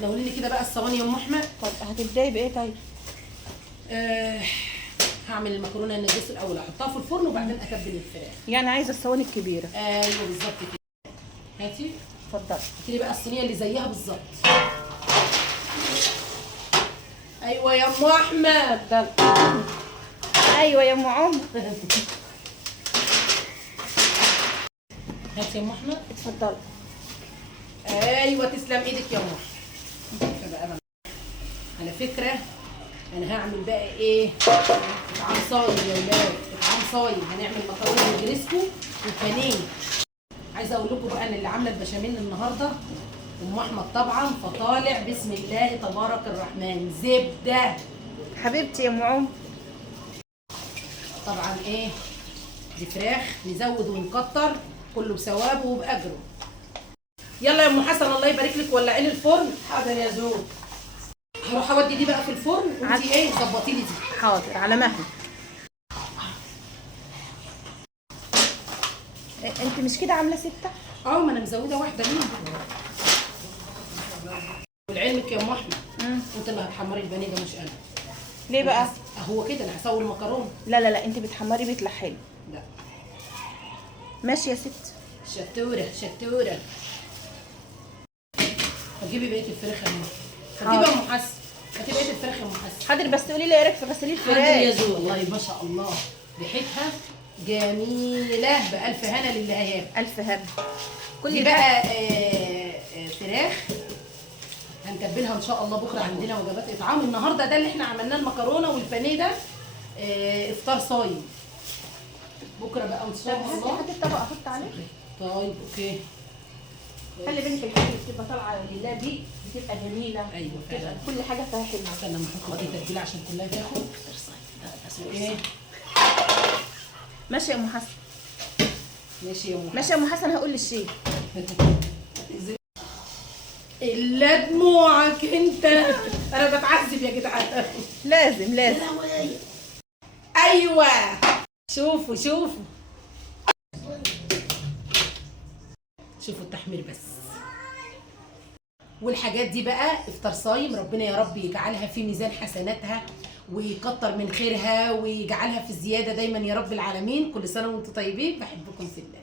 ناولي لي كده بقى الصواني يا ام احمد. طب هتبداي بايه طيب؟ هعمل المكرونه النجس الاول، احطها في الفرن وبعدين اتبل الفراخ. يعني عايزه الصواني الكبيره. ايوه بالظبط كده. هاتي. اتفضلي. هاتي لي بقى الصينيه اللي زيها بالظبط. ايوه يا ام احمد. اتفضلي. ايوه يا ام عمر. هاتي يا ام احمد. اتفضلي. ايوه تسلم ايدك يا ام احمد. بقى على فكره انا هعمل بقى ايه؟ طعام صايم يا ولاد، طعام صايم. هنعمل مكرونه نجريسكو وبانيه. عايزه اقول لكم بقى ان اللي عامله البشاميل النهارده ام احمد طبعا، فطالع بسم الله تبارك الرحمن زبده. حبيبتي يا ام عمر. طبعا ايه دي فراخ، نزود ونكتر كله بثوابه وباجره. يلا يا ام حسن الله يبارك لك، ولعين الفرن. حاضر يا زوج. هروح اودي دي بقى في الفرن وانت ايه ظبطي لي دي. حاضر على مهلك. انت مش كده عامله 6؟ ما انا مزوده واحده منهم. ولعلمك يا ام احمد انت اللي هتحمري البانيه ده مش انا. ليه بقى؟ هو كده انا هسوي المكرونه. لا لا لا، انت بتحمري بتلحلي. لا ماشي يا ست. شطوره شطوره. هتجيبي بقيه الفراخ يا ام احمد. حاضر. هتجيبي يا ام حسن. هاتي بقيه الفراخ يا ام حسن. حاضر، بس قولي لي ايه رايك في غسيل حاضر يا الفراخ؟ زو. والله ما شاء الله ريحتها جميله بألف هنا للي هياكل. الف هنا. دي كل بقى فراخ هنتبلها ان شاء الله. بكره عندنا وجبات اطعام. النهارده ده اللي احنا عملناه المكرونه والبانيه ده افطار صايم. بكره بقى ان شاء الله. هاتي الطبق احط عليه. طيب اوكي. خلي بالك الحاجه اللي بتبقى طالعه لله دي بتبقى جميله. ايوه بتبقى فعلا. كل حاجه فيها حلوه. استنى لما احط دي تتبيله عشان كلها تاخد. ايه ماشي يا ام حسن. ماشي يا ام ماشي يا ام حسن، هقول للشيخ. الا دموعك انت. انا بتعذب يا جدعان. لازم لازم. ايوه شوفوا شوفوا شوفوا التحمير بس. والحاجات دي بقى افطار صايم. ربنا يا رب يجعلها في ميزان حسناتها ويكتر من خيرها ويجعلها في الزياده دايما يا رب العالمين. كل سنه وانتم طيبين. بحبكم في الله.